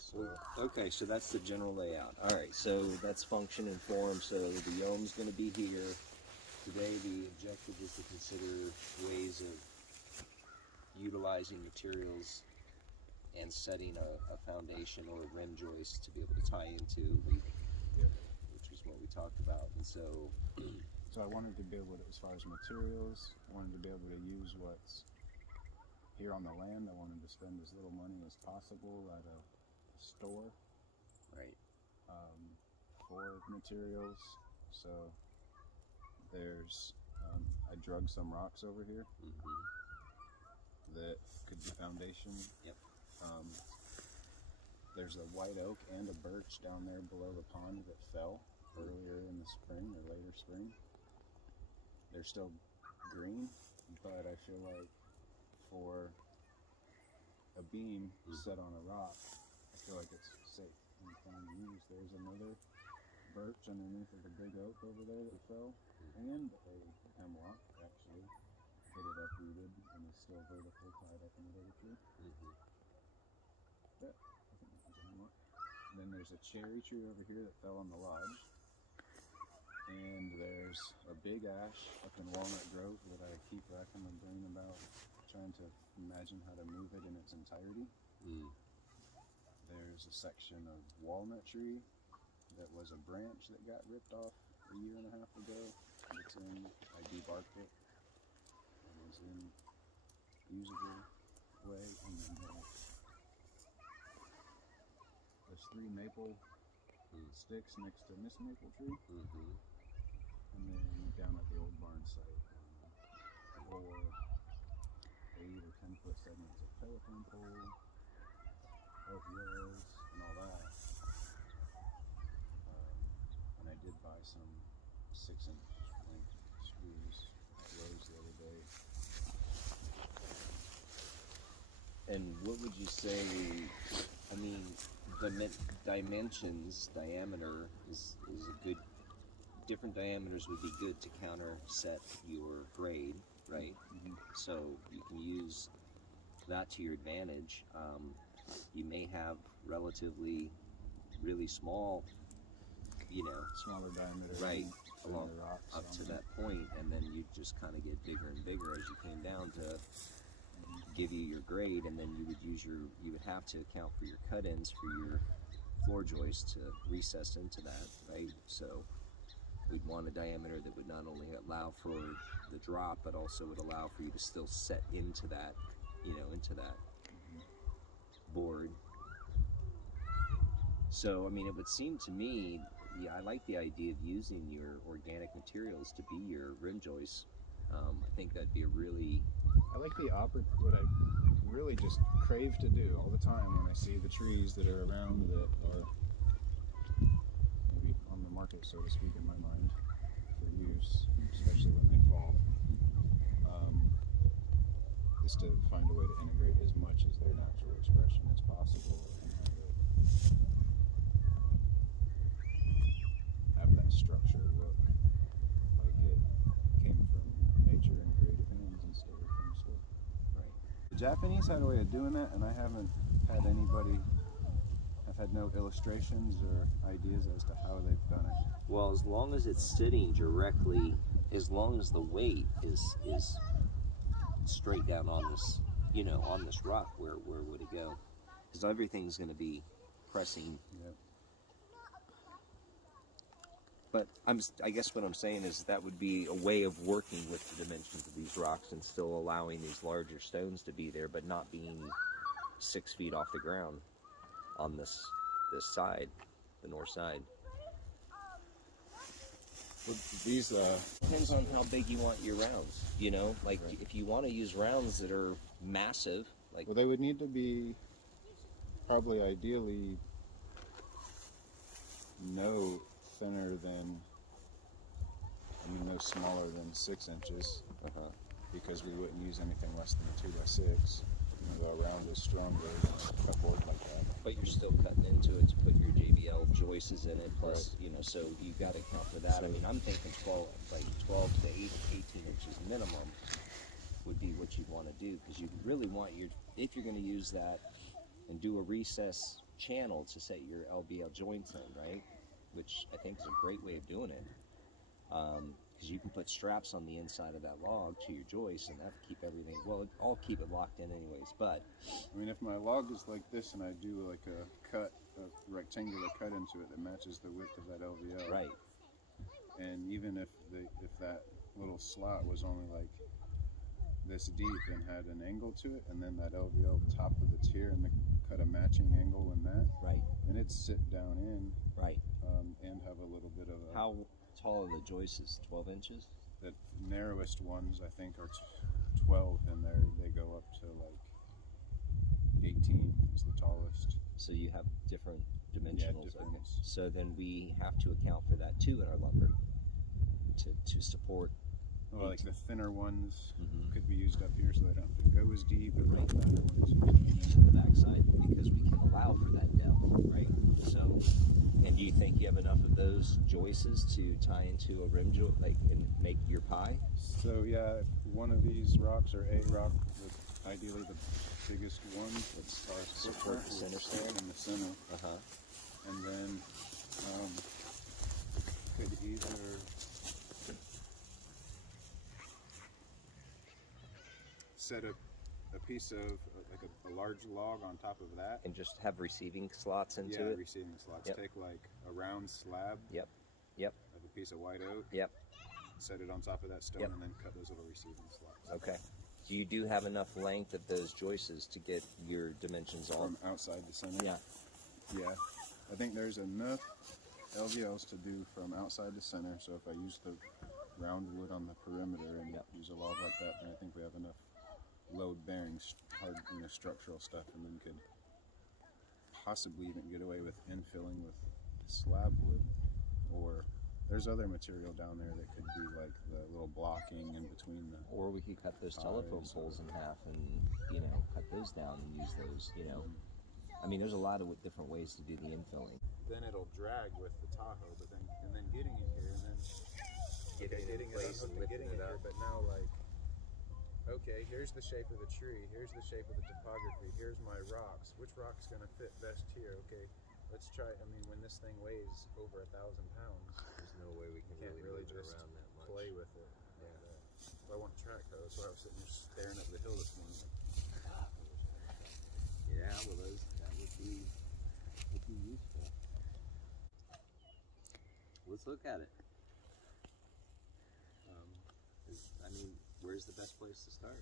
So Okay, so that's the general layout. All right, so that's function and form. So the Yome's going to be here. Today the objective is to consider ways of utilizing materials and setting a foundation or a rim joist to be able to tie into, which is what we talked about. And so, so I wanted to be able to, as far as materials, I wanted to be able to use what's here on the land. I wanted to spend as little money as possible at a store, right, for materials. So there's, I drug some rocks over here that could be foundation. Yep. There's a white oak and a birch down there below the pond that fell earlier in the spring or later spring. They're still green, but I feel like for a beam set on a rock, I feel like it's safe and fine to use. There's another birch underneath of the big oak over there that fell, and a hemlock actually hit it uprooted and is still vertical, tied up in a other tree. Yeah, I think that was a hemlock. Then there's a cherry tree over here that fell on the lodge. And there's a big ash up in Walnut Grove that I keep racking my brain about, trying to imagine how to move it in its entirety. There's a section of walnut tree that was a branch that got ripped off a year and a half ago. I debarked it. It was in usable way. And then there's 3 maple sticks next to Miss Maple Tree. And then down at the old barn site, 4 8 or 10 foot segments of telephone pole, oak rails, and all that. And I did buy some 6-inch length screws at Lowe's the other day. and what would you say? I mean, dimensions, diameter is a good. Different diameters would be good to counter set your grade, right? So you can use that to your advantage. You may have relatively really small, Smaller diameter, right, than along the rocks up on to there. that point, and then you just kind of get bigger and bigger as you came down to give you your grade, and then you would have to account for your cut-ins for your floor joist to recess into that, right? So we'd want a diameter that would not only allow for the drop, but also would allow for you to still set into that, into that board. So, I mean, it would seem to me, I like the idea of using your organic materials to be your rim joists. I think that'd be a really... I like what I really just crave to do all the time when I see the trees that are around that are maybe on the market, so to speak, in my mind, for use, especially when they fall, is to find a way to integrate as much as their natural expression as possible and have that structure look like it came from nature and creative hands instead of from school. Right. The Japanese had a way of doing that, and I haven't had I've had no illustrations or ideas as to how they've done it. Well, as long as it's sitting directly, as long as the weight is straight down on this, on this rock, where would it go? Because everything's going to be pressing. Yep. But I guess what I'm saying is that would be a way of working with the dimensions of these rocks and still allowing these larger stones to be there, but not being 6 feet off the ground on this side, the north side. These Depends on how big you want your rounds. Like right. If you want to use rounds that are massive, like they would need to be probably ideally no thinner than, no smaller than 6 inches, because we wouldn't use anything less than 2x6. The round is stronger than a cupboard like that. But you're still cutting into it to put your JBL joists in it, plus, so you've got to account for that. I mean, I'm thinking 12 to 18 inches minimum would be what you'd want to do, because you really want if you're going to use that and do a recess channel to set your LVL joints in, right? Which I think is a great way of doing it. Because you can put straps on the inside of that log to your joist, and that keep everything. Well, I'll keep it locked in anyways. But I mean, if my log is like this and I do like a cut, a rectangular cut into it that matches the width of that LVL, right, and even if that little slot was only like this deep and had an angle to it, and then that LVL top of the tier and cut a matching angle in that, right, then it'd sit down in, right. and have a little bit of a. How tall are the joists? 12 inches? The narrowest ones I think are 12, and they go up to like 18 is the tallest. So you have different dimensionals. Yeah, different. Okay. So then we have to account for that too in our lumber to support. Well, like the thinner ones Mm-hmm. could be used up here, so they don't have to go as deep. And Right. the fatter ones To the backside because we can allow for that depth, right? So, and do you think you have enough of those joists to tie into a rim joint, like, and make your pie? So yeah, one of these rocks or a rock, ideally the biggest one, as far as Support the center stand in the center, and then could either set a piece of like a large log on top of that. And just have receiving slots into Yeah, it. receiving slots. Yep. Take like a round slab. Yep. Of a piece of white oak. Yep. Set it on top of that stone, Yep. and then cut those little receiving slots. Okay. Do you do have enough length of those joists to get your dimensions all? From outside the center. Yeah. Yeah. I think there's enough LVLs to do from outside the center. So if I use the round wood on the perimeter and Yep. use a log like that, then I think we have enough load bearing, hard, structural stuff, and then could possibly even get away with infilling with slab wood, or there's other material down there that could be like the little blocking in between the. Or we could cut those telephone poles in half and, cut those down and use those, I mean, there's a lot of different ways to do the infilling. Then it'll drag with the Tahoe, but then getting it here, and then Getting it in place and lifting it up. But now okay, here's the shape of the tree, here's the shape of the topography, here's my rocks. Which rock's gonna fit best here? Okay, let's try. I mean, when this thing weighs over 1,000 pounds, There's no way we can you can't really move it just around that much. play with it. Yeah. And, I want track though, so I was sitting here staring up the hill this morning. Yeah, well, that would be useful. Let's look at it. Where's the best place to start?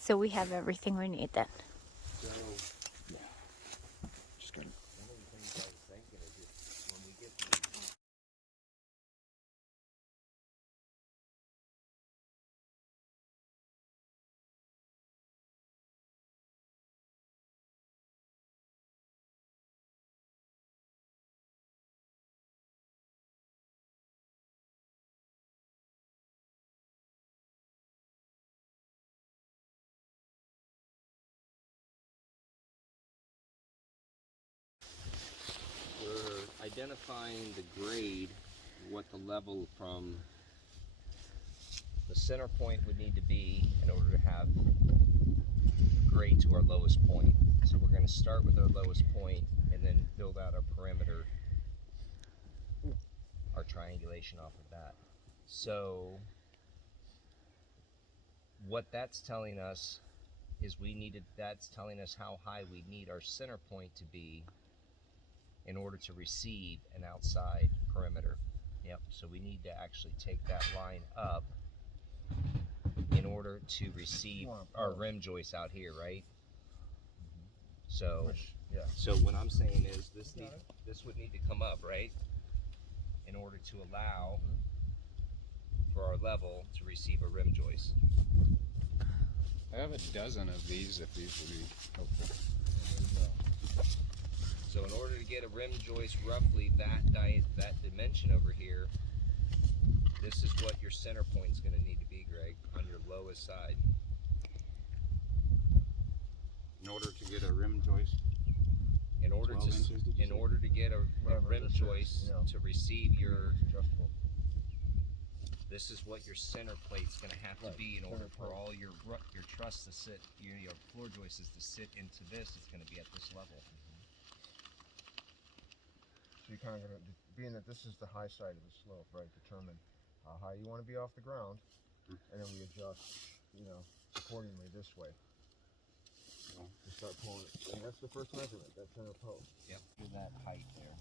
So we have everything we need then. So, Just gotta. one of the things I was thinking is just when we get these. We're identifying the grade, what the level from the center point would need to be in order to have grade to our lowest point. So we're going to start with our lowest point and then build out our perimeter, our triangulation off of that. So what that's telling us is that's telling us how high we need our center point to be in order to receive an outside perimeter. Yep, so we need to actually take that line up in order to receive our rim joist out here, right? So, so what I'm saying is this would need to come up, right? In order to allow for our level to receive a rim joist. I have a dozen of these if these would be helpful. So in order to get a rim joist roughly that dimension over here, this is what your center point is going to need to be, Greg, on your lowest side. In order to get a rim joist, In order to 12 inches, did you in say? order to get a rim joist to receive your, this is what your center plate's going to have to be in order for all your truss to sit, your floor joists to sit into this. It's going to be at this level. So you're kind of going to, being that this is the high side of the slope, right, determine how high you want to be off the ground, and then we adjust, accordingly this way. You start pulling it. And that's the first measurement, that center post. Yep. Do that height there.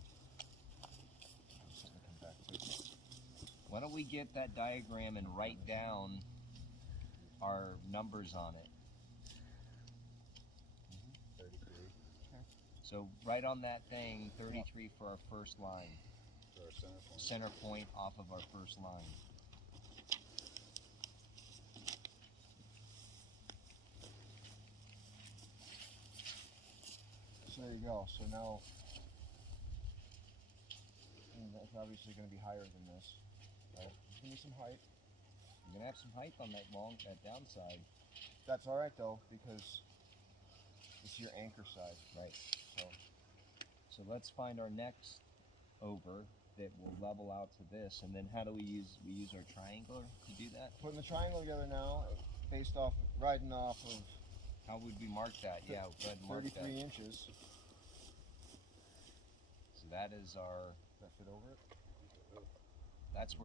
Why don't we get that diagram and write down our numbers on it? 33 So right on that thing, 33 for our first line. for our center point. Center point off of our first line. So there you go. So now, that's obviously going to be higher than this. Right? There's going to be some height. You're gonna have some height on that downside. That's all right though, because it's your anchor side. Right. So let's find our next over that will level out to this, and then how do we use our triangle to do that? Putting the triangle together now, riding off of How would we mark that? Yeah, go ahead and mark 33 that. inches. So that is our. Does that fit over it? That's where